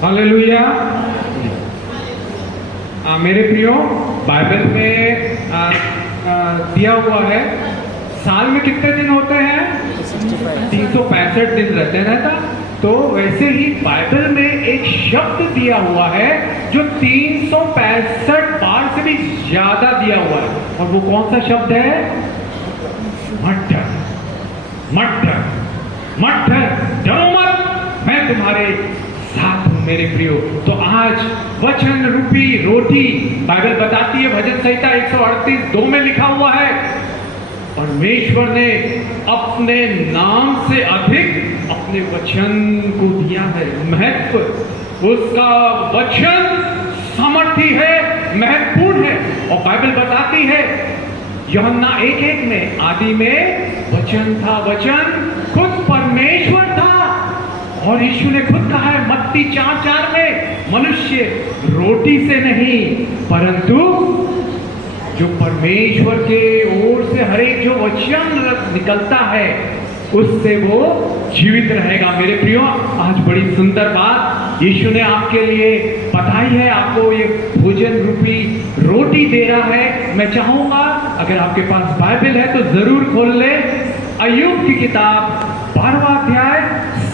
Hallelujah. मेरे प्रियो, Bible में दिया हुआ है साल में कितने दिन होते हैं? 365 दिन रहते हैं ना। तो वैसे ही बाइबल में एक शब्द दिया हुआ है जो 365 बार से भी ज्यादा दिया हुआ है, और वो कौन सा शब्द है? मटर। मटर मटर। डरो मत, मैं तुम्हारे साथ हूं मेरे प्रियो। तो आज वचन रूपी रोटी, बाइबल बताती है, भजन संहिता 138:2 में लिखा हुआ है, परमेश्वर ने अपने नाम से अधिक अपने वचन को दिया है महत्व। उसका वचन सामर्थी है, महत्वपूर्ण है। और बाइबल बताती है यूहन्ना 1:1 में, आदि में वचन था, वचन खुद परमेश्वर था। और यीशु ने खुद कहा है मत्ती 4:4 में, मनुष्य रोटी से नहीं परंतु जो परमेश्वर के ओर से हर एक जो वचन निकलता है उससे वो जीवित रहेगा। मेरे प्रियो, आज बड़ी सुंदर बात यीशु ने आपके लिए बताई है, आपको ये भोजन रूपी रोटी दे रहा है। मैं चाहूंगा अगर आपके पास बाइबल है तो जरूर खोल ले अय्यूब की किताब 12वां अध्याय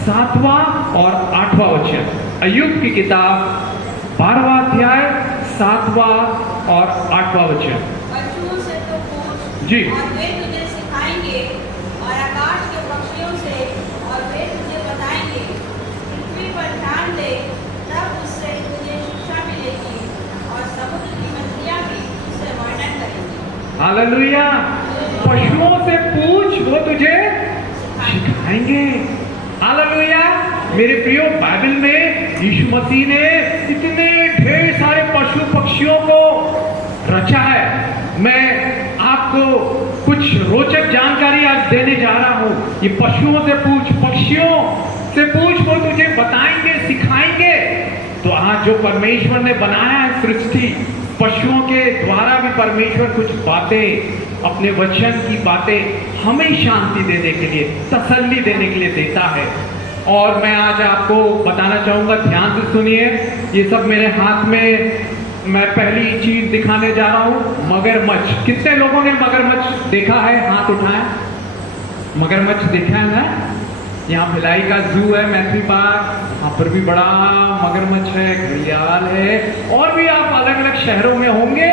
7वां और 8वां वचन। अय्यूब की किताब 12वां अध्याय 7वां और 8वां वचन। पशुओं से तो पूछ जी। और वे तुझे सिखाएंगे, और आकाश के पक्षियों से और वे तुझे बताएंगे। पृथ्वी पर ध्यान दे, तब उससे तुझे शिक्षा मिलेगी, और समुद्र की मछलियां भी उससे वर्णन करेंगी। हालेलुया। पशुओं से पूछ, वो तुझे सिखाएंगे। हालेलुया। मेरे प्रियो, बाइबल में यीशु मसीह ने इतने ढेर सारे पशु पक्षियों को रचा है। मैं आपको कुछ रोचक जानकारी आज देने जा रहा हूं। ये पशुओं से पूछ, पक्षियों से पूछ, वो तुझे बताएंगे, सिखाएंगे। तो आज जो परमेश्वर ने बनाया है सृष्टि, पशुओं के द्वारा भी परमेश्वर कुछ बातें, अपने वचन की बातें हमें शांति देने के लिए, तसल्ली देने के लिए देता है। और मैं आज आपको बताना चाहूंगा, ध्यान से सुनिए। ये सब मेरे हाथ में, मैं पहली चीज दिखाने जा रहा हूं, मगरमच्छ। कितने लोगों ने मगरमच्छ देखा है? हाथ उठाएं। मगरमच्छ देखा है ना? यहाँ भिलाई का जू है, मैत्री बाग, वहां पर भी बड़ा मगरमच्छ है, घड़ियाल है, और भी आप अलग अलग शहरों में होंगे,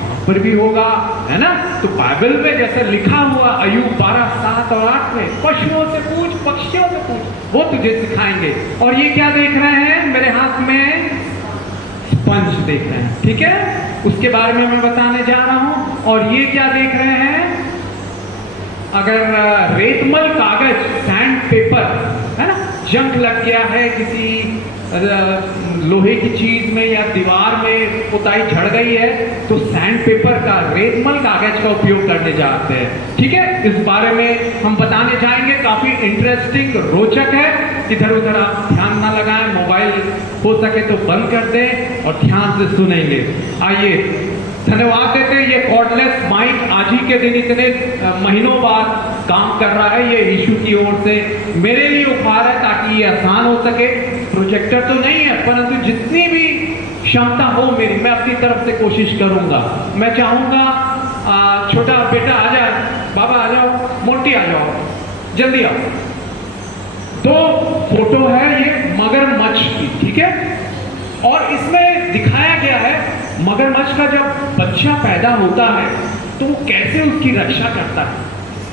वहां पर भी होगा, है ना? तो बाइबल में जैसे लिखा हुआ अय्यूब 12:7 और 8 में, पशुओं से पूछ, पक्षियों से पूछ, वो तुझे सिखाएंगे। और ये क्या देख रहे हैं मेरे हाथ में? स्पंज देख रहे हैं, ठीक है? उसके बारे में मैं बताने जा रहा हूं। और ये क्या देख रहे हैं? अगर रेतमल कागज, सैंड पेपर, है ना, जंग लग गया है किसी लोहे की चीज में या दीवार में पुताई झड़ गई है, तो सैंड पेपर का, रेतमल कागज का उपयोग करने जाते हैं, ठीक है? इस बारे में हम बताने जाएंगे, काफी इंटरेस्टिंग, रोचक है। इधर उधर आप ध्यान ना लगाएं, मोबाइल हो सके तो बंद कर दें और ध्यान से सुनेंगे। आइए धन्यवाद देते हैं, ये कॉर्डलेस माइक आज ही के दिन इतने महीनों बाद काम कर रहा है। ये यीशु की ओर से मेरे लिए उपहार है ताकि ये आसान हो सके। प्रोजेक्टर तो नहीं है, परंतु जितनी भी क्षमता हो मेरी, मैं अपनी तरफ से कोशिश करूंगा। मैं चाहूंगा छोटा बेटा आ जाए, बाबा आ जाओ, मोटी आ जाओ, जल्दी आओ। 2 फोटो है ये मगरमच्छ की, ठीक है? और इसमें दिखाया गया है मगरमच्छ का जब बच्चा पैदा होता है तो वो कैसे उसकी रक्षा करता है।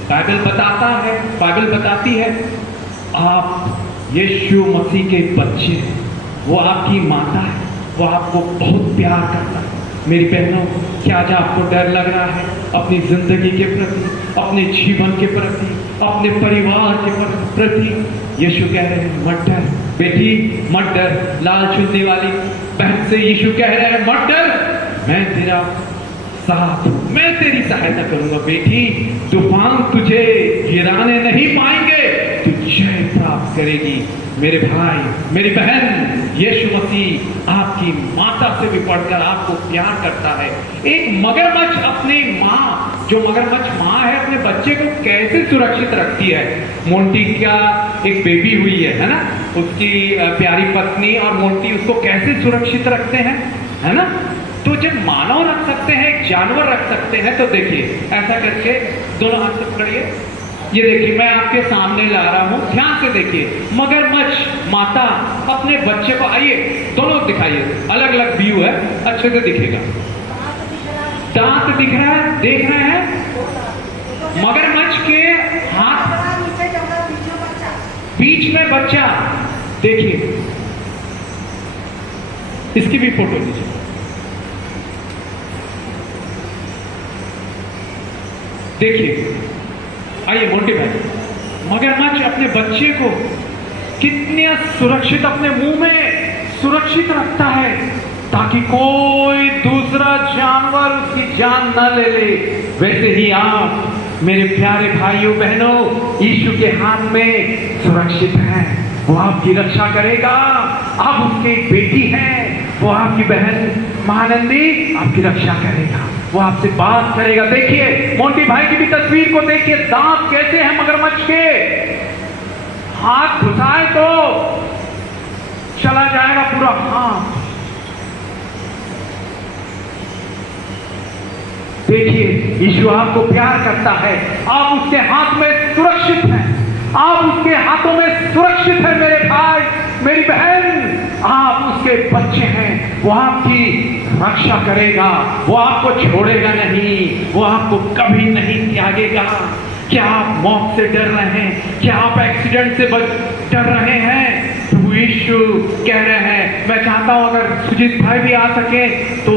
बाइबल बताता है, बाइबल बताती है, आप यीशु मसीह के बच्चे हैं, वो आपकी माता है, वो आपको बहुत प्यार करता है। मेरी बहनों, क्या आज आपको डर लग रहा है अपनी जिंदगी के प्रति, अपने जीवन के प्रति, अपने परिवार के प्रति? यीशु कह रहे हैं मत डर बेटी, मत डर। लाल चुन्नी वाली बहन से यीशु कह रहे हैं मत डर, मैं तेरा साथ हूं, मैं तेरी सहायता करूंगा बेटी। तूफान तुझे गिराने नहीं पाएंगे, तू जय प्राप्त बात करेगी। मेरे भाई, मेरी बहन, यीशु मसीह आपकी माता से भी बढ़कर आपको प्यार करता है। एक मगरमच्छ अपनी माँ, जो मगरमच्छ माँ है, अपने बच्चे को कैसे सुरक्षित रखती है। मोंटी का एक बेबी हुई है ना, उसकी प्यारी पत्नी और मोंटी उसको कैसे सुरक्षित रखते हैं, है ना। तो जब मानव रख सकते हैं, एक जानवर रख सकते हैं, तो देखिए ऐसा करके दोनों हाथ से पकड़िए। ये देखिए मैं आपके सामने ला रहा हूं, ध्यान से देखिए। मगरमच्छ माता अपने बच्चे को, आइए दोनों दिखाइए, अलग अलग व्यू है, अच्छे से दिखेगा। दांत दिख रहा है, देख रहे हैं। मगरमच्छ के हाथ, बीच में बच्चा, देखिए इसकी भी फोटो लीजिए। देखिए, आइए मोंटी भाई, मगरमच्छ अपने बच्चे को कितने सुरक्षित अपने मुंह में सुरक्षित रखता है ताकि कोई दूसरा जानवर उसकी जान न ले ले। वैसे ही आप मेरे प्यारे भाइयों बहनों यीशु के हाथ में सुरक्षित हैं। वो आपकी रक्षा करेगा। आप उसकी एक बेटी हैं, वो आपकी बहन महानंदी आपकी रक्षा करेगा, वो आपसे बात करेगा। देखिए मोंटी भाई की भी तस्वीर को देखिए, दांत कैसे हैं मगरमच्छ के, हाथ घुसाए तो चला जाएगा पूरा हाथ। देखिए यीशु आपको प्यार करता है, आप उसके हाथ में सुरक्षित हैं, आप उसके हाथों में सुरक्षित हैं। मेरे भाई, मेरी बहन, आप उसके बच्चे हैं, वो आपकी रक्षा करेगा, वो आपको छोड़ेगा नहीं, वो आपको कभी नहीं त्यागेगा। क्या आप मौत से डर रहे हैं? क्या आप एक्सीडेंट से डर रहे हैं? प्रभु यीशु कह रहे हैं, मैं चाहता हूं अगर सुजीत भाई भी आ सके तो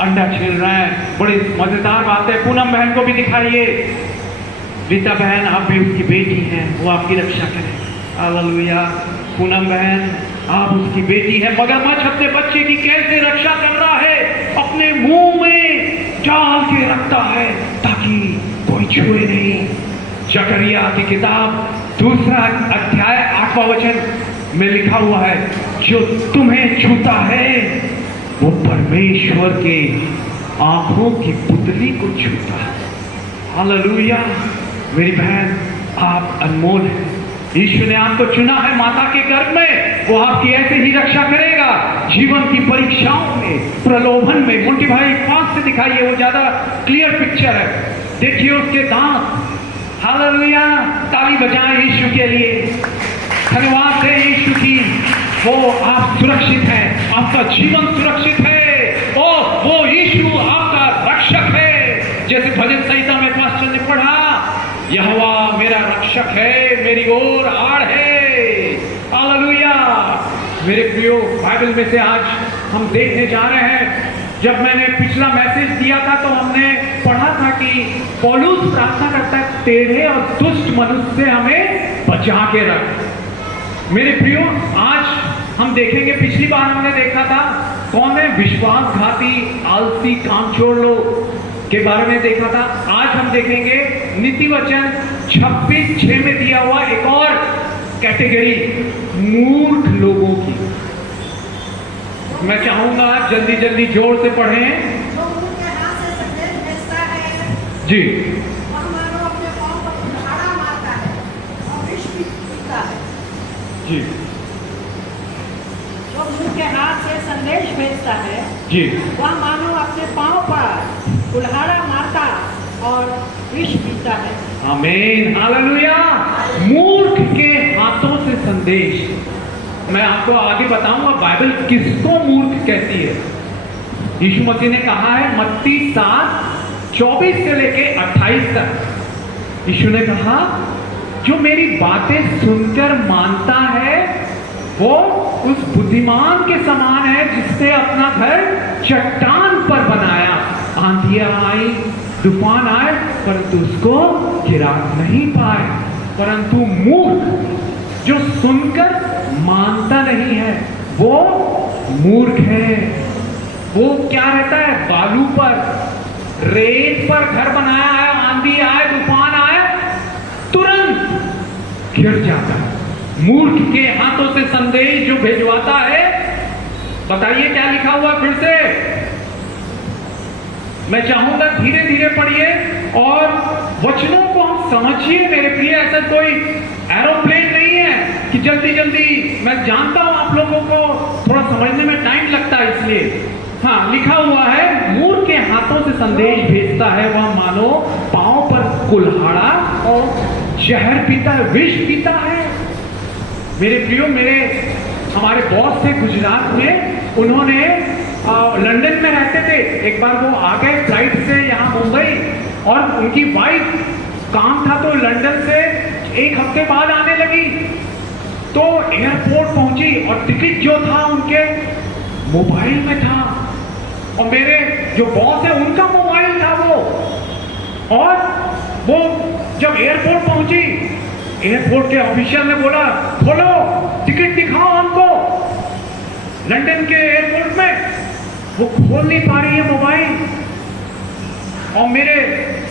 अंडा छील रहे हैं, बड़ी मजेदार बात है। पूनम बहन को भी दिखाइए, रीता बहन आप भी उसकी बेटी हैं, वो आपकी रक्षा करें। हालेलुया। पूनम बहन आप उसकी बेटी है। मगरमच्छ अपने बच्चे की कैसे रक्षा कर रहा है, अपने मुंह में डाल के रखता है ताकि कोई छुए नहीं। जकरिया की किताब 2 अध्याय 8वां वचन में लिखा हुआ है, जो तुम्हें छूता है वो परमेश्वर के आंखों की पुतली को छूता है। हालेलुया। मेरी बहन आप अनमोल हैं, यीशु ने आपको चुना है माता के गर्भ में, वो आपकी ऐसे ही रक्षा करेगा जीवन की परीक्षाओं में, प्रलोभन में। मोंटी भाई पास से दिखाइए, वो ज्यादा क्लियर पिक्चर है। देखिए उसके दांत। हालेलुया। ताली बजाएं यीशु के लिए, धन्यवाद है यीशु की। वो आप सुरक्षित हैं, आपका जीवन सुरक्षित है। वो यीशु आपका रक्षक है। जैसे भजन संहिता में पास्टर ने पढ़ा, यहोवा मेरा रक्षक है, मेरी ओर आड़ है। हालेलुया। मेरे प्रियो, बाइबल में से आज हम देखने जा रहे हैं, जब मैंने पिछला मैसेज दिया था तो हमने पढ़ा था कि पौलुस प्रार्थना करता है, टेढ़े और दुष्ट मनुष्य से हमें बचा के रख। मेरे प्रियो, आज हम देखेंगे, पिछली बार हमने देखा था कौन है, विश्वासघाती, आलसी, कामचोर लोग के बारे में देखा था। आज हम देखेंगे नीति वचन 26:6 में दिया हुआ एक और कैटेगरी, मूर्ख लोगों की। मैं चाहूंगा जल्दी जल्दी जोर से पढ़ें जी। जी। जो मुंह के हाथ से संदेश भेजता है जी, वह मानो अपने पांव पर कुल्हाड़ा मारता और विष पीता है। आमीन, हालेलुया। मूर्ख के हाथों से संदेश। मैं आपको आगे बताऊंगा बाइबल किसको मूर्ख कहती है। यीशु मसीह ने कहा है मत्ती 7:24 से लेके 28 तक। यीशु ने कहा, जो मेरी बातें सुनकर मानता है वो उस बुद्धिमान के समान है जिसने अपना घर चट्टान पर बनाया। आंधियां आई, तूफान आए, परंतु उसको गिरा नहीं पाए। परंतु मूर्ख जो सुनकर मानता नहीं है वो मूर्ख है। वो क्या रहता है, बालू पर, रेत पर घर बनाया है, आंधी आए, तूफान आए, तुरंत गिर जाता है। मूर्ख के हाथों से संदेश जो भेजवाता है, बताइए क्या लिखा हुआ फिर से। मैं चाहूंगा धीरे धीरे पढ़िए और वचनों को हम समझिए मेरे प्रिय। ऐसा कोई एरोप्लेन नहीं है कि जल्दी जल्दी, मैं जानता हूं आप लोगों को थोड़ा समझने में टाइम लगता है, इसलिए हाँ लिखा हुआ है, मूर्ख के हाथों से संदेश भेजता है वह मानो पांव पर कुल्हाड़ा और जहर पीता है, विष पीता है। मेरे प्रियो, हमारे बॉस थे गुजरात में, उन्होंने लंदन में रहते थे। एक बार वो आ गए फ्लाइट से यहाँ मुंबई, और उनकी वाइफ काम था तो लंदन से 1 हफ्ते बाद आने लगी। तो एयरपोर्ट पहुंची और टिकट जो था उनके मोबाइल में था, और मेरे जो बॉस है उनका मोबाइल था वो। और वो जब एयरपोर्ट पहुंची, एयरपोर्ट के ऑफिसर ने बोला खोलो टिकट दिखाओ हमको। लंदन के एयरपोर्ट में वो खोल नहीं पा रही है मोबाइल, और मेरे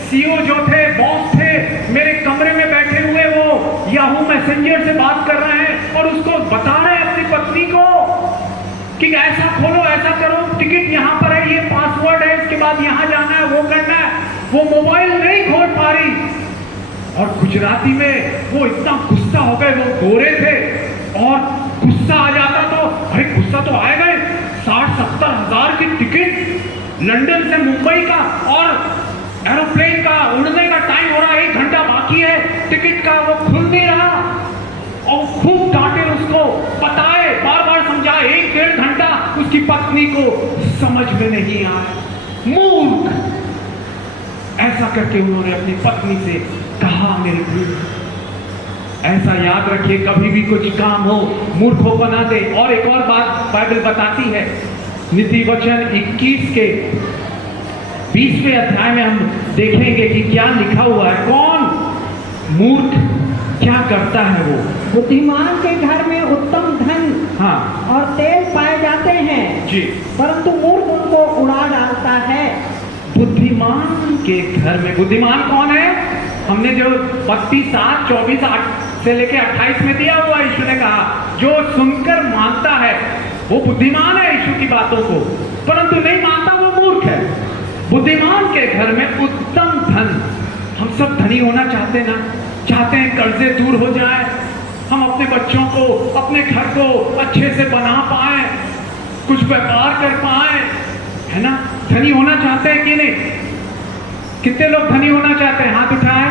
सीईओ जो थे, बॉस थे, मेरे कमरे में बैठे हुए वो याहू मैसेंजर से बात कर रहे हैं और उसको बता रहे हैं अपनी पत्नी को कि ऐसा खोलो, ऐसा करो, टिकट यहाँ पर है, ये पासवर्ड है, इसके बाद यहाँ जाना है, वो करना है। वो मोबाइल नहीं खोल पा रही। और गुजराती में वो इतना गुस्सा हो गए, वो गोरे थे, और गुस्सा आ जाता तो अरे गुस्सा तो आएगा, 60-70 हजार की टिकट लंदन से मुंबई का, और एरोप्लेन का उड़ने का टाइम हो रहा है, 1 घंटा बाकी है टिकट का, वो खुल नहीं रहा। और खूब डांटे उसको, बताए, बार बार समझाए, 1-1.5 घंटा उसकी पत्नी को समझ में नहीं आया। मूर्ख! ऐसा करके उन्होंने अपनी पत्नी से कहा। मेरे प्रिय, ऐसा याद रखिए, कभी भी कुछ काम हो मूर्खों बना दे। और एक और बात बाइबल बताती है, नीति वचन 21 के 20वें अध्याय में हम देखेंगे कि क्या लिखा हुआ है। कौन मूर्ख क्या करता है? वो बुद्धिमान के घर में उत्तम धन हाँ और तेल पाए जाते हैं जी, परंतु मूर्ख उनको उड़ा डालता है। बुद्धिमान के घर में, बुद्धिमान कौन है? हमने जो 32:7-24 से लेके 28 में दिया हुआ, यीशु ने कहा जो सुनकर मानता है वो बुद्धिमान है यीशु की बातों को, परंतु नहीं मानता वो मूर्ख है। बुद्धिमान के घर में उत्तम धन। हम सब धनी होना चाहते ना, चाहते हैं कर्जे दूर हो जाए, हम अपने बच्चों को, अपने घर को अच्छे से बना पाए, कुछ व्यापार कर पाए, है ना? धनी होना चाहते हैं कि नहीं? कितने लोग धनी होना चाहते हैं? हाथ उठाएं।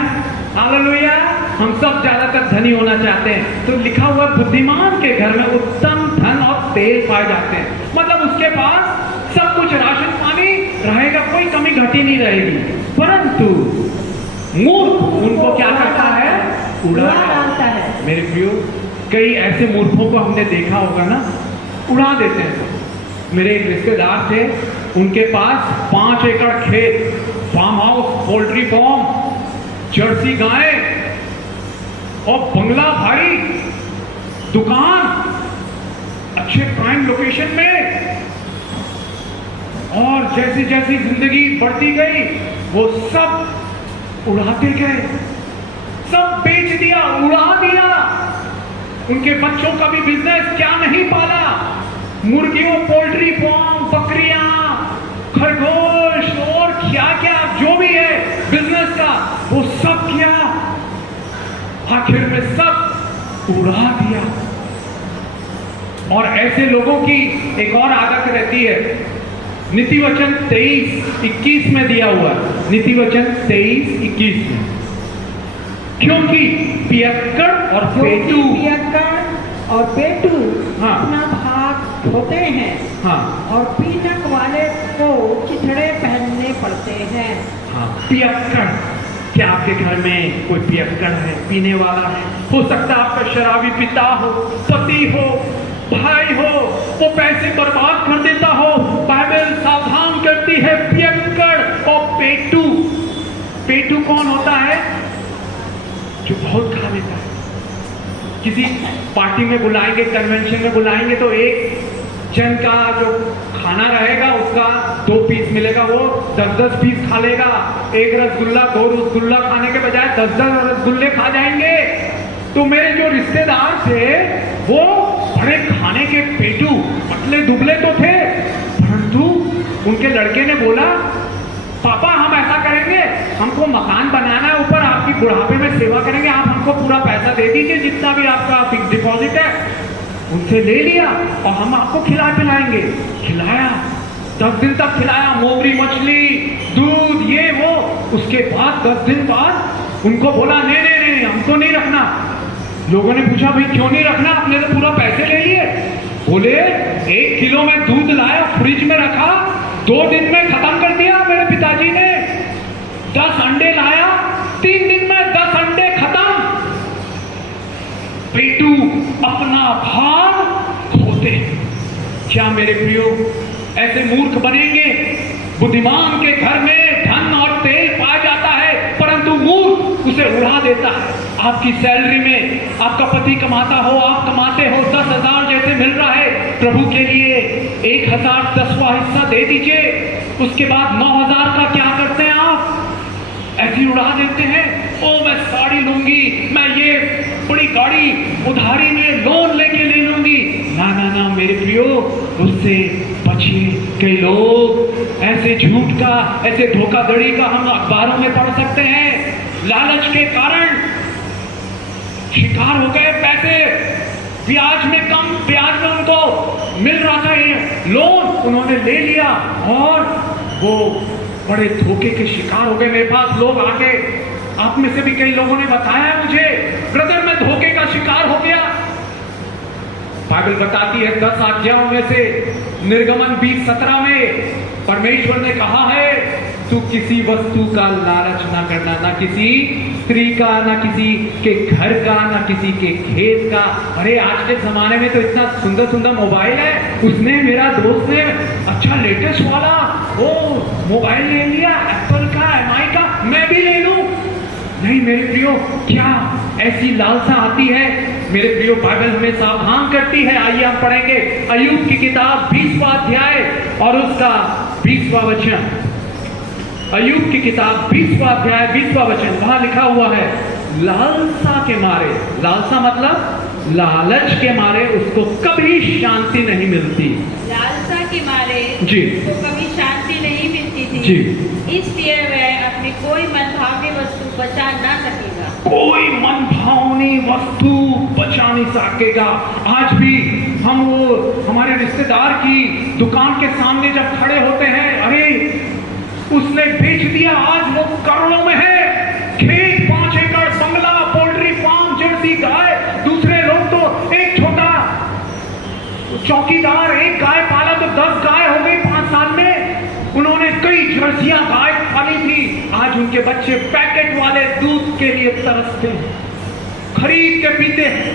हालेलुया! हम सब ज्यादातर धनी होना चाहते हैं। तो लिखा हुआ बुद्धिमान के घर में उत्तम धन और तेल पाए जाते हैं, मतलब उसके पास सब कुछ राशन पानी रहेगा, कोई कमी घटी नहीं रहेगी। परंतु मूर्ख उनको क्या करता है? उड़ा डालता है। मेरे प्रियो, कई ऐसे मूर्खों को हमने देखा होगा ना, उड़ा देते हैं। मेरे एक रिश्तेदार थे, उनके पास 5 एकड़ खेत, farm house, poultry farm, jersey गाय और बंगला, भारी दुकान, अच्छे प्राइम लोकेशन में। और जैसी जैसी जिंदगी बढ़ती गई वो सब उड़ाते गए, सब बेच दिया, उड़ा दिया। उनके बच्चों का भी बिजनेस क्या नहीं पाला, मुर्गियों, पोल्ट्री फार्म, बकरियां, खरगोश और क्या क्या जो भी है बिजनेस का, वो सब किया, आखिर में सब उड़ा दिया। और ऐसे लोगों की एक और आदत रहती है, नीति वचन 23:21 में दिया हुआ, नीति वचन 23:21 में, क्योंकि पियक्कड़ और पेटू, पियक्कड़ और पेटू हाँ, अपना भाग होते हैं, हाँ, और पीनक वाले को चिथड़े पहनने पड़ते हैं। हाँ, पियक्कड़। क्या आपके घर में कोई पियक्कड़ है, पीने वाला है? हो सकता है आपका शराबी पिता हो, पति हो, भाई हो, वो पैसे बर्बाद कर देता हो। बाइबल सावधान करती है, पियक्कड़ और पेटू। पेटू कौन होता है? जो बहुत खा लेता है। किसी पार्टी में बुलाएंगे, कन्वेंशन में बुलाएंगे, तो एक जन का जो खाना रहेगा उसका 2 पीस मिलेगा, वो 10-10 पीस खा लेगा। एक रसगुल्ला, 2 रसगुल्ला खाने के बजाय 10-10 रसगुल्ले खा जाएंगे। तो मेरे जो रिश्तेदार थे वो बड़े खाने के पेटू, पतले दुबले तो थे, परंतु उनके लड़के ने बोला, पापा हम ऐसा करेंगे, हमको मकान बनाना है ऊपर, आपकी बुढ़ापे में सेवा करेंगे, आप हमको पूरा पैसा दे दीजिए, जितना भी आपका फिक्स डिपॉजिट है। उनसे ले लिया और हम आपको खिला पिलाएंगे। खिलाया, 10 दिन तक खिलाया, मोगरी मछली, दूध, ये वो। उसके बाद 10 दिन बाद उनको बोला, नहीं नहीं नहीं, हमको नहीं रखना। लोगों ने पूछा, भाई क्यों नहीं रखना, आपने तो पूरा पैसे ले लिए। बोले 1 किलो में दूध लाया, फ्रिज में रखा, 2 दिन में खत्म कर दिया मेरे पिताजी ने। 10 अंडे लाया, 3 दिन में 10 अंडे खत्म। पेटू अपना भार खोते। क्या मेरे प्रियो ऐसे मूर्ख बनेंगे? बुद्धिमान के घर में धन और तेल पाया जाता है, परंतु मूर्ख उसे उड़ा देता है। आपकी सैलरी में आपका पति कमाता हो, आप कमाते हो, 10,000 जैसे मिल रहा है, प्रभु के लिए 1,000 10वां हिस्सा दे दीजिए। उसके बाद 9,000 का क्या करते हैं आप? ऐसी उड़ा देते हैं। ओ मैं साड़ी लूंगी, मैं ये बड़ी गाड़ी उधारी में लोन लेके ले लूंगी। ना ना ना मेरे प्रियो, उससे बचिए। कई लोग ऐसे झूठ का, ऐसे धोखाधड़ी का हम अखबारों में पढ़ सकते हैं, लालच के कारण शिकार हो गए। पैसे ब्याज में, कम ब्याज में उनको मिल रहा था ये लोन, उन्होंने ले लिया और वो बड़े धोखे के शिकार हो गए। मेरे पास लोग आके, आप में से भी कई लोगों ने बताया मुझे, ब्रदर मैं धोखे का शिकार हो गया। बाइबल बताती है 10 आज्ञाओं में से निर्गमन 20:17 में परमेश्वर ने कहा है, तू किसी वस्तु का लालच ना करना, ना किसी स्त्री का, ना किसी के घर का, ना किसी के खेत का। अरे आज के जमाने में तो इतना सुंदर सुंदर मोबाइल है, उसने, मेरा दोस्त ने अच्छा लेटेस्ट वाला वो मोबाइल ले लिया, एप्पल का, MI का, मैं भी ले लूं। नहीं मेरे प्रियो, क्या ऐसी लालसा आती है? मेरे प्रियो बाइबल हमें सावधान करती है। आइए हम पढ़ेंगे अय्यूब की किताब 20वां अध्याय और उसका 20वां वचन। अय्यूब की किताब 20वां अध्याय 20वां वचन, वहां लिखा हुआ है, लालसा के मारे, लालसा मतलब लालच के मारे उसको कभी शांति नहीं मिलती। लालसा के मारे जी उसको कभी शांति नहीं मिलती थी जी, इसलिए वह अपनी कोई मनभावनी वस्तु बचा ना सकेगा। कोई मनभावनी वस्तु बचा नहीं सकेगा। आज भी हम वो हमारे रिश्तेदार की दुकान के सामने जब खड़े होते हैं, अरे उसने बेच दिया, आज वो करोड़ों में है, खेत 5 एकड़, बंगला, पोल्ट्री फार्म, जर्सी गाय। दूसरे लोग तो एक छोटा चौकीदार, एक गाय पाला तो 10 गाय हो गई 5 साल में। उन्होंने कई जर्सियां गाय पाली थी, आज उनके बच्चे पैकेट वाले दूध के लिए तरसते हैं, खरीद के पीते हैं,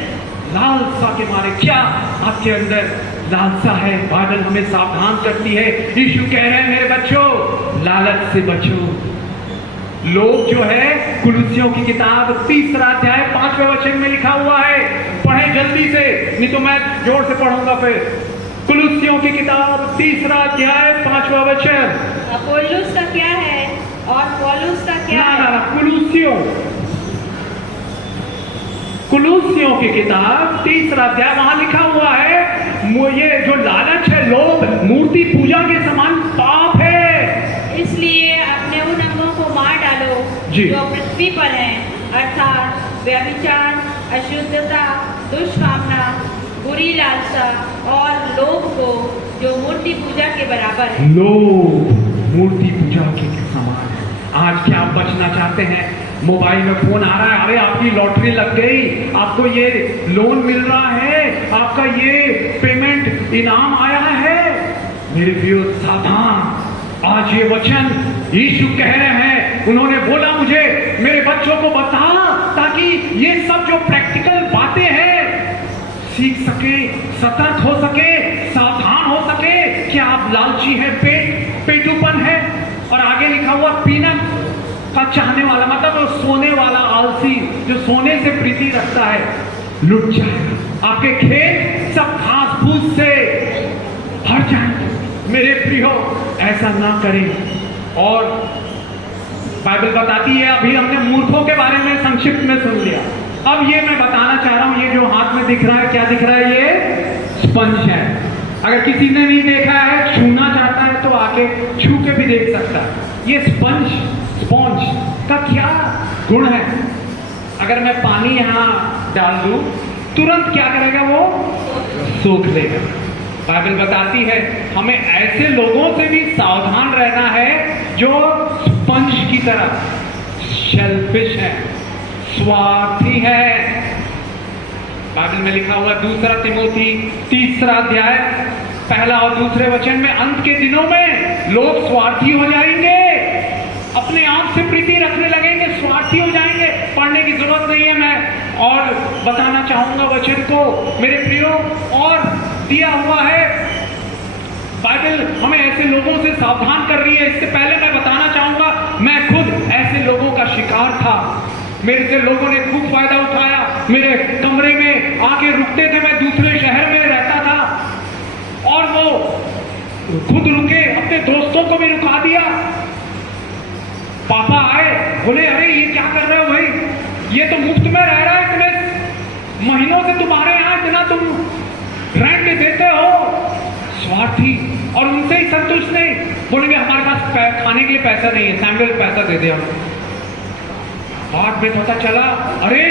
लालसा के मारे। क्या आपके अंदर लालसा है? बाइबल हमें सावधान करती है। यीशु कह रहे हैं, मेरे बच्चों लालच से बचो। लोग जो है, कुलुस्सियों की किताब 3रा अध्याय 5वें वचन में लिखा हुआ है, पढ़े जल्दी से, नहीं तो मैं जोर से पढ़ूंगा फिर। कुलुस्सियों की किताब 3रा अध्याय 5वां वचन। अपोल्लोस का क्या है और पौलुस का क्या है? ना, कुलुस्सियों की किताब 3रा अध्याय, वहां लिखा हुआ है, ये जो लालच है, लोभ, मूर्ति पूजा के समान पाप है। इसलिए अपने उन अंगों को मार डालो जी। जो पृथ्वी पर हैं, अर्थात व्यभिचार, अशुद्धता, दुष्कामना, बुरी लालसा और लोभ को, जो मूर्ति पूजा के बराबर है। लोभ मूर्ति पूजा के समान है। आज क्या आप बचना चाहते हैं? मोबाइल में फोन आ रहा है, अरे आपकी लॉटरी लग गई, आपको ये लोन मिल रहा है, आपका ये पेमेंट इनाम आया है। मेरे प्रियो सावधान, आज ये वचन यीशु कह रहे हैं, उन्होंने बोला मुझे, मेरे बच्चों को बता, ताकि ये सब जो प्रैक्टिकल बातें हैं सीख सके, सतर्क हो सके, सावधान हो सके। क्या आप लालची है? पेटूपन है। और आगे लिखा हुआ, पीना का चाहने वाला, मतलब सोने वाला आलसी, जो सोने से प्रीति रखता है, लुट जाएगा। आपके खेत सब घास फूस से भर जाएंगे। मेरे प्रियो ऐसा ना करें। और बाइबल बताती है, अभी हमने मूर्खों के बारे में संक्षिप्त में सुन लिया, अब ये मैं बताना चाह रहा हूं, ये जो हाथ में दिख रहा है, क्या दिख रहा है? ये स्पंज है। अगर किसी ने नहीं देखा है, छूना चाहता है तो आके छू के भी देख सकता है। ये स्पंज का क्या गुण है? अगर मैं पानी यहां डाल दूं, तुरंत क्या करेगा? वो सोख लेगा। बाइबल बताती है हमें ऐसे लोगों से भी सावधान रहना है जो स्पंज की तरह शेलफिश है, स्वार्थी है। बाइबल में लिखा हुआ 2 तिमोथी 3 अध्याय 1 और 2 वचन में, अंत के दिनों में लोग स्वार्थी हो जाएंगे, अपने आप से प्रीति रखने लगेंगे, स्वार्थी हो जाएंगे। पढ़ने की जरूरत नहीं है, मैं और बताना चाहूंगा वचन को मेरे प्रियो, और दिया हुआ है। बाइबल हमें ऐसे लोगों से सावधान कर रही है। इससे पहले मैं बताना चाहूंगा, मैं खुद ऐसे लोगों का शिकार था। मेरे से लोगों ने खूब फायदा उठाया, मेरे कमरे में आके रुकते थे, मैं दूसरे शहर में रहता था और वो खुद रुके, अपने दोस्तों को भी रुका दिया। पापा आए, बोले अरे ये क्या कर रहे हो भाई, ये तो मुफ्त में रह रहा है, इतने महीनों से तुम्हारे यहाँ इतना तुम रेंट देते हो। स्वार्थी, और उनसे ही संतुष्ट नहीं, बोलेंगे हमारे पास खाने के लिए पैसा नहीं है, सैमुअल पैसा दे दे हम। बाद में पता चला अरे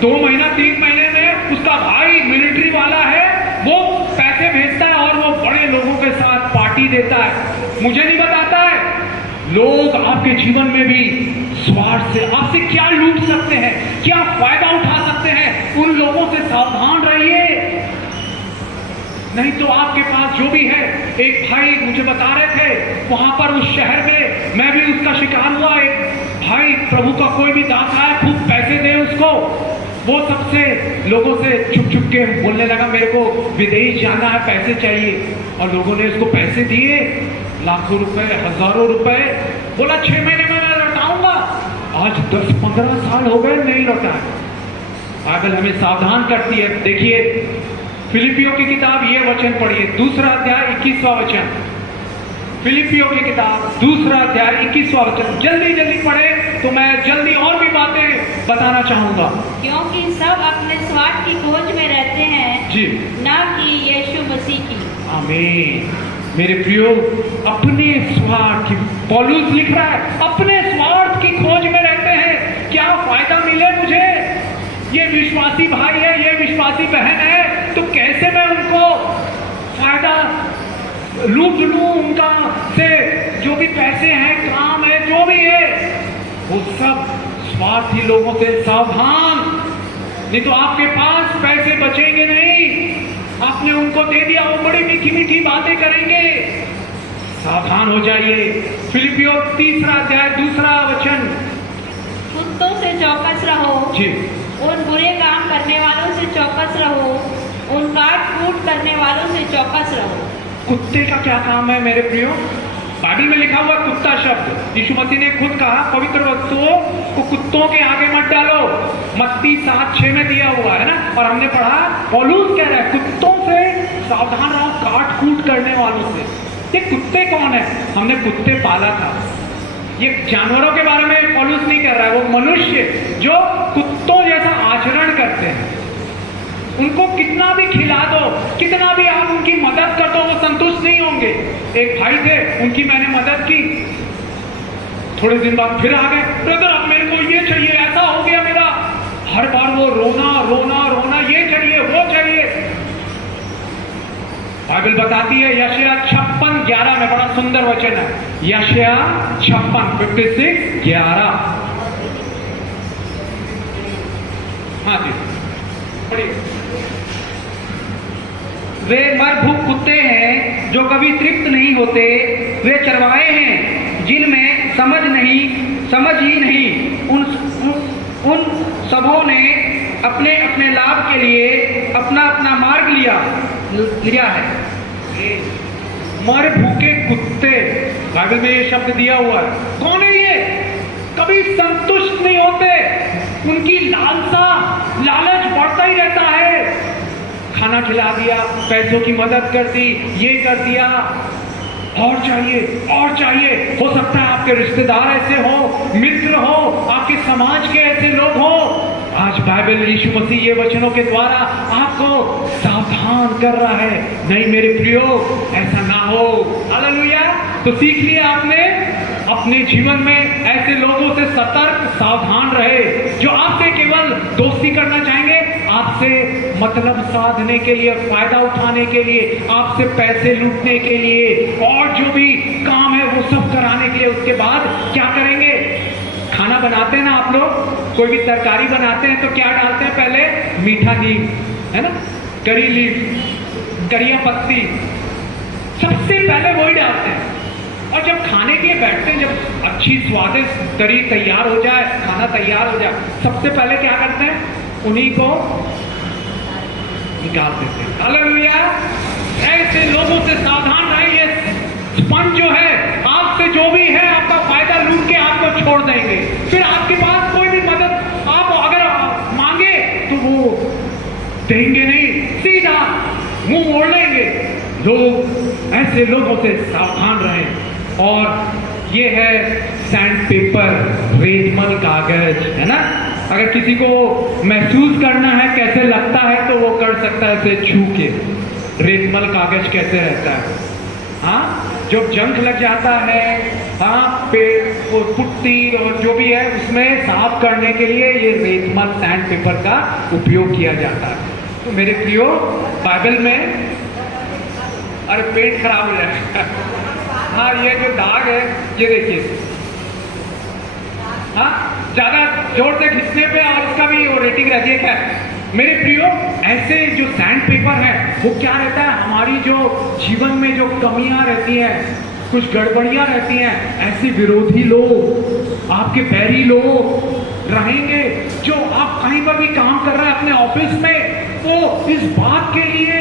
2 महीना 3 महीने में उसका भाई मिलिट्री वाला है, वो पैसे भेजता है और वो बड़े लोगों के साथ पार्टी देता है, मुझे नहीं बताता है। लोग आपके जीवन में भी स्वार्थ से आपसे क्या लूट सकते हैं, क्या फायदा उठा सकते हैं, उन लोगों से सावधान रहिए। नहीं तो आपके पास जो भी है, एक भाई मुझे बता रहे थे वहां पर उस शहर में, मैं भी उसका शिकार हुआ। एक भाई प्रभु का कोई भी दास आया, खूब पैसे दे उसको, वो सबसे लोगों से छुप छुप के बोलने लगा मेरे को विदेश जाना है, पैसे चाहिए। और लोगों ने उसको पैसे दिए, लाखों रुपए, हजारों रुपए, बोला 6 महीने में मैं लौटाऊंगा। आज 10-15 साल हो गए नहीं लौटा। बाइबल हमें सावधान करती है। देखिए फिलिपियों की किताब, ये वचन पढ़िए, 2 अध्याय 21वां वचन। फिलिपियों की किताब 2 अध्याय 21वां वचन, जल्दी जल्दी पढ़े तो मैं जल्दी और भी बातें बताना चाहूंगा। क्योंकि सब अपने स्वार्थ की खोज में रहते हैं जी, ना कि यीशु मसीह की। आमीन। मेरे प्रियो, अपने स्वार्थ की, पौलुस लिख रहा है अपने स्वार्थ की खोज में रहते हैं, क्या फायदा मिले मुझे। ये विश्वासी भाई है, ये विश्वासी बहन है, तो कैसे मैं उनको फायदा लूट लूं, उनका से जो भी पैसे हैं, काम है, जो भी है, वो सब स्वार्थी लोगों से सावधान। नहीं तो आपके पास पैसे बचेंगे नहीं, आपने उनको दे दिया, वो बड़ी मीठी मीठी बातें करेंगे। सावधान हो जाइए। फिलिपियों 3 अध्याय 2 वचन, कुत्तों से चौकस रहो, जी, उन बुरे काम करने वालों से चौकस रहो, उन काट कूट करने वालों से चौकस रहो। कुत्ते का क्या काम है मेरे प्रियो? बाइबल में लिखा हुआ कुत्ता शब्द, यीशु मसीह ने खुद कहा पवित्र वस्तुओं को कुत्तों के आगे मत डालो, मत्ती 7:6 में दिया हुआ है ना। और हमने पढ़ा, पौलुस कह रहा है कुत्तों से सावधान रहो, काट कूट करने वालों से। ये कुत्ते कौन है? हमने कुत्ते पाला था। ये जानवरों के बारे में पौलुस नहीं कर रहा है, वो मनुष्य जो कुत्तों जैसा आचरण करते हैं। उनको कितना भी खिला दो, कितना भी आप उनकी मदद कर दो, वो संतुष्ट नहीं होंगे। एक भाई थे, उनकी मैंने मदद की, थोड़े दिन बाद फिर आ गए, ब्रदर अब मेरे को ये चाहिए, ऐसा हो गया मेरा। हर बार वो रोना रोना रोना, ये चाहिए वो चाहिए। बाइबल बताती है यशायाह 56:11 में, बड़ा सुंदर वचन है, यशायाह 56:11। हाँ जी, वे मरभूख कुत्ते हैं जो कभी तृप्त नहीं होते, वे चरवाहे हैं जिनमें समझ ही नहीं। उन सबों ने अपने अपने लाभ के लिए अपना अपना मार्ग लिया है। मर भूखे कुत्ते, बाइबल में ये शब्द दिया हुआ है। कौन है ये? कभी संतुष्ट नहीं होते, उनकी लालच बढ़ता ही रहता है। खाना खिला दिया, पैसों की मदद कर दी, ये कर दिया, और चाहिए और चाहिए। हो सकता है आपके रिश्तेदार ऐसे हो, मित्र हो, आपके समाज के ऐसे लोग हो, आज बाइबल यीशु मसीह ये वचनों के द्वारा आपको सावधान कर रहा है, नहीं मेरे प्रियो ऐसा ना हो। हालेलुया। तो सीख लिया आपने, अपने जीवन में ऐसे लोगों से सतर्क सावधान रहे जो आपसे केवल दोस्ती करना चाहेंगे, आपसे मतलब साधने के लिए, फायदा उठाने के लिए, आपसे पैसे लूटने के लिए और जो भी काम है वो सब कराने के लिए। उसके बाद क्या करेंगे? खाना बनाते हैं ना आप लोग, कोई भी तरकारी बनाते हैं तो क्या डालते हैं? पहले मीठा नीम, है ना, करी लीफ, करिया पत्ती, सबसे पहले वही डालते हैं। और जब खाने के लिए बैठते हैं, जब अच्छी स्वादिष्ट करी तैयार हो जाए, खाना तैयार हो जाए, सबसे पहले क्या करते हैं? उन्हीं को निकाल देते हैं। हालेलुया। ऐसे लोगों से सावधान रहिए। स्पंज जो है, आपसे जो भी है आपका फायदा लूट के आपको छोड़ देंगे। फिर आपके पास कोई भी मदद आप अगर मांगे तो वो देंगे नहीं, सीधा मुंह मोड़ लेंगे। लोग, ऐसे लोगों से सावधान रहें। और ये है सैंड पेपर, रेतमल कागज, है ना। अगर किसी को महसूस करना है कैसे लगता है तो वो कर सकता है इसे छू के, रेतमल कागज कैसे रहता है। हाँ, जब जंग लग जाता है, हाँ, पेड़ पुट्टी और जो भी है उसमें साफ करने के लिए ये रेतमल सैंड पेपर का उपयोग किया जाता है। तो मेरे प्रियो, बाइबल में, अरे पेट खराब हो जाएगा। हाँ, ये जो दाग है ये देखिए, हाँ, ज्यादा जोर से खींचने पे और उसका भी वो रेटिंग रहती है। क्या मेरे प्रियो, ऐसे जो सैंड पेपर है वो क्या रहता है? हमारी जो जीवन में जो कमियां रहती हैं, कुछ गड़बड़ियां रहती हैं, ऐसे विरोधी लोग, आपके बैरी लोग रहेंगे जो आप कहीं पर भी काम कर रहे हैं अपने ऑफिस में, वो इस बात के लिए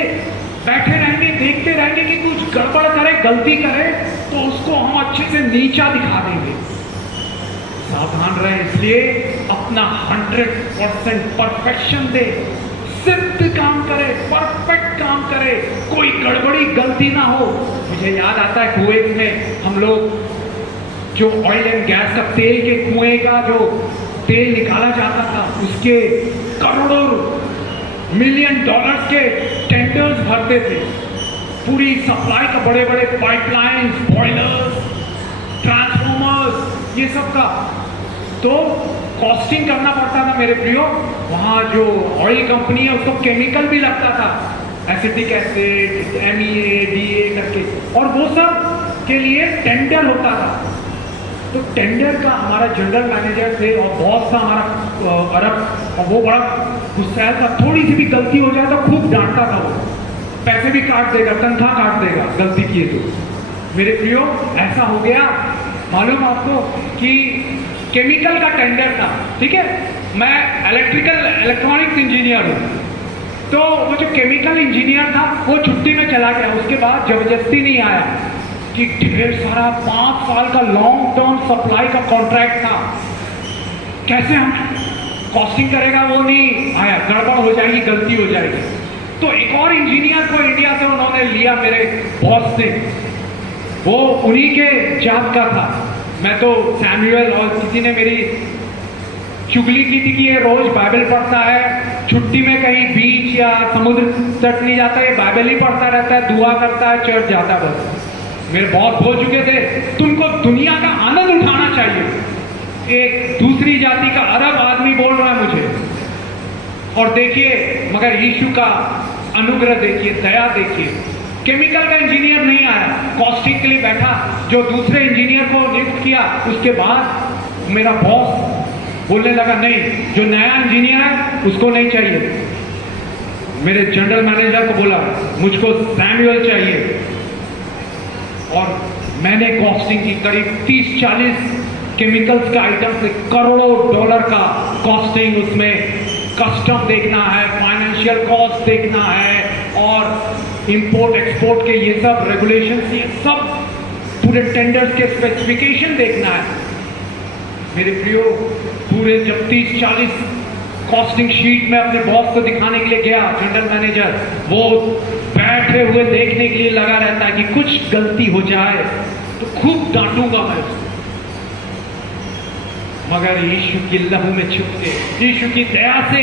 बैठे रहेंगे, देखते रहेंगे कि कुछ गड़बड़ करे, गलती करे तो उसको हम अच्छे से नीचा दिखा देंगे। सावधान रहे, इसलिए अपना 100% परफेक्शन दे, सिद्ध काम करे, परफेक्ट काम करे, कोई गड़बड़ी गलती ना हो। मुझे याद आता है कुवैत में हम लोग जो ऑयल एंड गैस का तेल के कुएं का जो तेल निकाला जाता था, उसके करोड़ों मिलियन डॉलर्स के टेंडर्स भरते थे। पूरी सप्लाई का, बड़े बड़े पाइपलाइंस, बॉयलर्स, ट्रांसफॉर्मर्स, ये सब का तो कॉस्टिंग करना पड़ता था मेरे प्रियो। वहाँ जो ऑयल कंपनी है उसको केमिकल भी लगता था, एसिटिक एसिड, MEA, DA करके, और वो सब के लिए टेंडर होता था। तो टेंडर का हमारा जनरल मैनेजर थे और बॉस था हमारा अरब, और वो बड़ा गुस्सैल था। थोड़ी सी भी गलती हो जाए तो खूब डांटता था वो, पैसे भी काट देगा, तनख्वाह काट देगा गलती किए तो। मेरे प्रियो, ऐसा हो गया, मालूम आपको कि केमिकल का टेंडर था, ठीक है। मैं इलेक्ट्रॉनिक्स इंजीनियर हूँ, तो वो जो केमिकल इंजीनियर था वो छुट्टी में चला गया। उसके बाद जबरदस्ती नहीं आया कि ढेर सारा 5 साल का लॉन्ग टर्म सप्लाई का कॉन्ट्रैक्ट था, कैसे हम कॉस्टिंग करेगा, वो नहीं आया। गड़बड़ हो जाएगी, गलती हो जाएगी। तो एक और इंजीनियर को इंडिया से उन्होंने लिया, मेरे बॉस ने, वो उन्हीं के जात का था। मैं तो सैमुअल, और किसी ने मेरी चुगली की थी कि ये रोज बाइबल पढ़ता है, छुट्टी में कहीं बीच या समुद्र तट नहीं जाता, ये बाइबल ही पढ़ता रहता है, दुआ करता है, चर्च जाता है बस। मेरे बहुत बोल चुके थे, तुमको दुनिया का आनंद उठाना चाहिए। एक दूसरी जाति का अरब आदमी बोल रहा है मुझे, और देखिए, मगर यीशु का अनुग्रह देखिए, दया देखिए। केमिकल का इंजीनियर नहीं आया, कॉस्टिंग के लिए बैठा। जो दूसरे इंजीनियर को नियुक्त किया, उसके बाद मेरा बॉस बोलने लगा, नहीं, जो नया इंजीनियर है उसको नहीं चाहिए। मेरे जनरल मैनेजर को बोला, मुझको सैमुअल चाहिए। और मैंने कॉस्टिंग की, करीब 30-40 केमिकल्स का आइटम से करोड़ों डॉलर का कॉस्टिंग, उसमें कस्टम देखना है, फाइनेंशियल कॉस्ट देखना है, और इंपोर्ट एक्सपोर्ट के ये सब रेगुलेशंस, ये सब पूरे टेंडर्स के स्पेसिफिकेशन देखना है। मेरे प्रियो, पूरे जब 30-40 कॉस्टिंग शीट में अपने बॉस को दिखाने के लिए गया, जनरल मैनेजर, वो बैठे हुए देखने के लिए लगा रहता है कि कुछ गलती हो जाए तो खूब डांटूंगा मैं उसको। मगर यीशु की लहू में छुप के, यीशु की दया से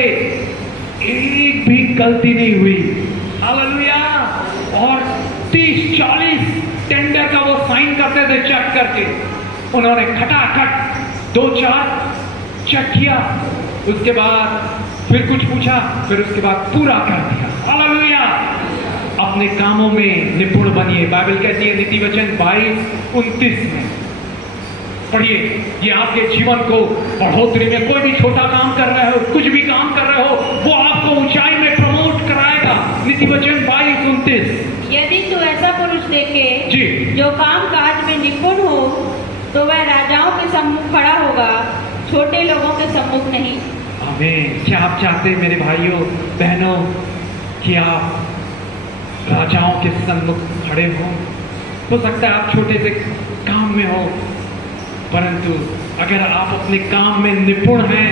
एक भी गलती नहीं हुई। हालेलुया। और 30-40 टेंडर का वो साइन करते थे चेक करके, उन्होंने खटाखट 2-4 चेक किया, उसके बाद फिर कुछ पूछा, फिर उसके बाद पूरा कर दिया। हालेलुया। अपने कामों में निपुण बनिए। बाइबल कहती है नीति वचन 22-29 में पढ़िए, ये आपके जीवन को बढ़ोतरी में, कोई भी छोटा काम कर रहे हो, कुछ भी काम कर रहे हो, वो आपको ऊंचाई में प्रमोट कराएगा। नीति वचन 22-29। यदि तू ऐसा पुरुष देखे जी। जो काम काज में निपुण हो, तो वह राजाओं के सम्मुख खड़ा होगा, छोटे लोगों के सम्मुख नहीं। आमीन। क्या आप चाहते हैं मेरे भाइयों बहनों कि आप राजाओं के सम्मुख खड़े हो सकता है आप छोटे से काम में हो, परंतु अगर आप अपने काम में निपुण हैं,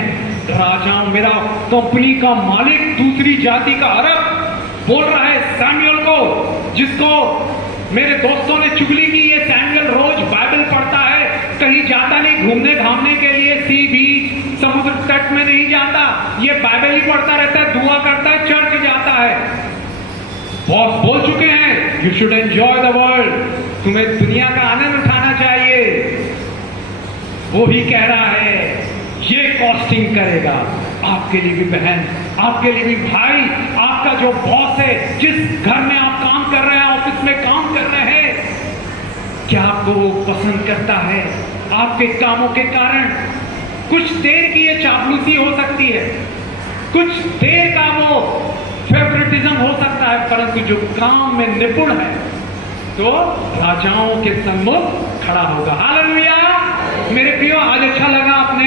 राजाओं, मेरा कंपनी का मालिक दूसरी जाति का अरब बोल रहा है सैमुअल को, जिसको मेरे दोस्तों ने चुगली की, ये सैमुअल रोज बाइबल पढ़ता है, कहीं जाता नहीं घूमने घामने के लिए, सी बीच समुद्र तट में नहीं जाता, ये बाइबल ही पढ़ता रहता है, दुआ करता है, चर्च जाता है। बॉस बोल चुके हैं you should enjoy the world, तुम्हें दुनिया का आनंद उठाना चाहिए। वो भी कह रहा है ये कॉस्टिंग करेगा आपके लिए भी बहन, आपके लिए भी भाई, आपका जो बॉस है, जिस घर में आप काम कर रहे हैं, ऑफिस में काम कर रहे हैं, क्या आपको वो पसंद करता है? आपके कामों के कारण कुछ देर की ये चापलूसी हो सकती है, कुछ देर का वो फेवरेटिज्म हो सकता है, परंतु जो काम में निपुण है तो राजाओं के सम्मुख खड़ा होगा। हालेलुया। मेरे प्रियो, आज अच्छा लगा आपने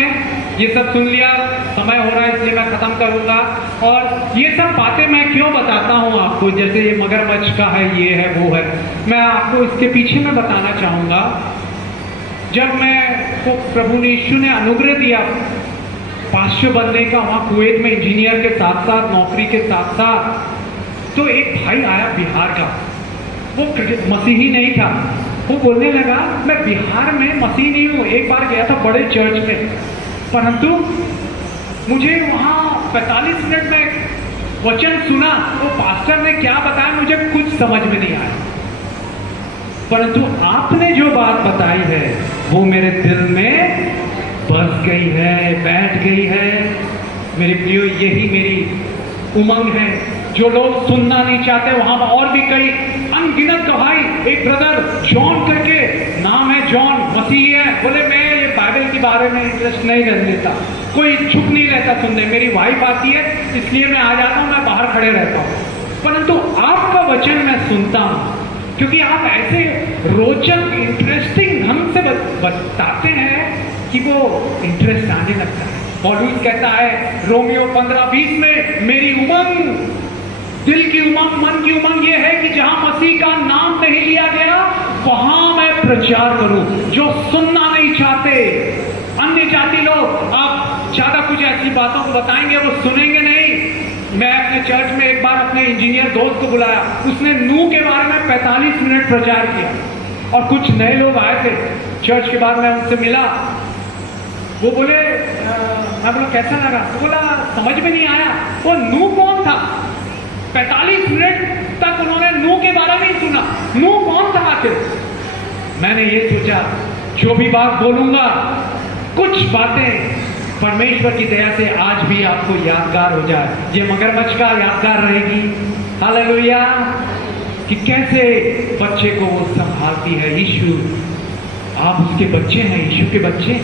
ये सब सुन लिया, समय हो रहा है इसलिए मैं खत्म करूंगा। और ये सब बातें मैं क्यों बताता हूं आपको, जैसे ये मगरमच्छ का है, ये है, वो है, मैं आपको इसके पीछे में बताना चाहूंगा। जब मैं को प्रभु ने यीशु ने अनुग्रह दिया पास्टर बनने का, वहां कुवैत में इंजीनियर के साथ साथ, नौकरी के साथ साथ, तो एक भाई आया बिहार का, वो मसीही नहीं था। वो बोलने लगा मैं बिहार में मसीही नहीं हूँ, एक बार गया था बड़े चर्च में, परंतु मुझे वहाँ 45 मिनट में वचन सुना, वो पास्टर ने क्या बताया मुझे कुछ समझ में नहीं आया, परंतु आपने जो बात बताई है वो मेरे दिल में बस गई है, बैठ गई है। मेरे प्रियो, यही मेरी उमंग है। जो लोग सुनना नहीं चाहते, वहां और भी कई अनगिनत गवाही, एक ब्रदर जॉन करके नाम है, जॉन मसीही है, बोले मैं ये बाइबल के बारे में इंटरेस्ट नहीं लेता, कोई चुप नहीं रहता सुनने, मेरी वाइफ आती है इसलिए मैं आ जाता हूँ, मैं बाहर खड़े रहता हूँ, परंतु आपका वचन मैं सुनता हूँ, क्योंकि आप ऐसे रोचक इंटरेस्टिंग ढंग से बताते हैं कि वो इंटरेस्ट आने लगता है। पौलुस कहता है रोमियो 15:20 में, मेरी उमंग, दिल की उमंग, मन की उमंग ये है कि जहां मसीह का नाम नहीं लिया गया वहां मैं प्रचार करूं। जो सुनना नहीं चाहते, अन्य जाति लोग, आप ज्यादा कुछ ऐसी बातों को बताएंगे वो सुनेंगे नहीं। मैं अपने चर्च में एक बार अपने इंजीनियर दोस्त को बुलाया, उसने नूह के बारे में 45 मिनट प्रचार किया, और कुछ नए लोग आए थे चर्च के बाद, मैं उनसे मिला, वो बोले मैं बोला कैसा लगा, तो बोला समझ में नहीं आया वो नूह कौन था। 45 मिनट तक उन्होंने नूह के बारे में ही सुना, नूह कौन था आखिर। मैंने ये सोचा जो भी बात बोलूंगा, कुछ बातें परमेश्वर की दया से आज भी आपको यादगार हो जाए, ये मगरमच्छ का यादगार रहेगी। हालेलुया। कि कैसे बच्चे को वो संभालती है, यीशु, आप उसके बच्चे हैं, यीशु के बच्चे,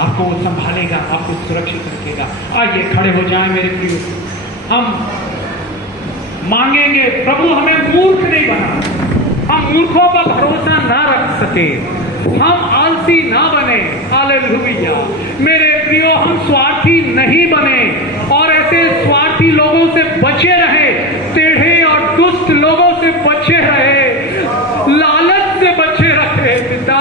आपको वो संभालेगा, आपको सुरक्षित रखेगा। आइए खड़े हो जाएं मेरे प्रिय, हम मांगेंगे प्रभु हमें मूर्ख नहीं बना, हम मूर्खों का भरोसा ना रख सके, हम आलसी ना बने। हालेलुया। मेरे प्रियो, हम स्वार्थी नहीं बने और ऐसे स्वार्थी लोगों से बचे रहे, टेढ़े और दुष्ट लोगों से बचे रहे, लालच से बचे रहे पिता,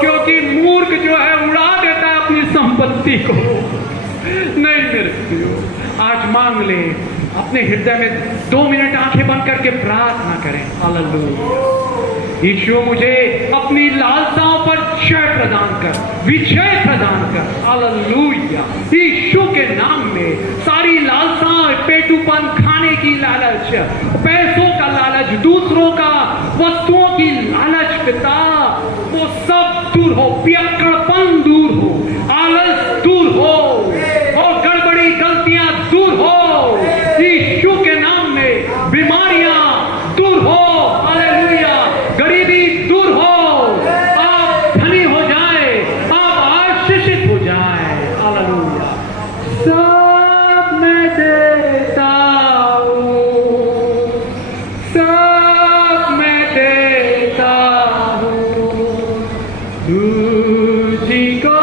क्योंकि मूर्ख जो है उड़ा देता है अपनी संपत्ति को। नहीं मेरे प्रियो, आज मांग ले, अपने हृदय में 2 मिनट आंखें बंद करके प्रार्थना करें। हालेलुया। यीशु, मुझे अपनी लालसाओं पर जय प्रदान कर, विजय प्रदान कर। हालेलुया। यीशु के नाम में सारी लालसाएं, पेटूपन, खाने की लालच, पैसों का लालच, दूसरों का वस्तुओं की लालच पिता, वो सब दूर हो, पियक्कड़पन दूर हो, आलस दूर हो और गड़बड़ी गलतियां दूर हो। यीशु के नाम में बीमारियां दूर हो। हालेलुया। गरीबी दूर हो, आप धनी हो जाए, आप आशीषित हो जाए। हालेलुया। सब मैं देता हूँ, सब मैं देता हूँ तुझी को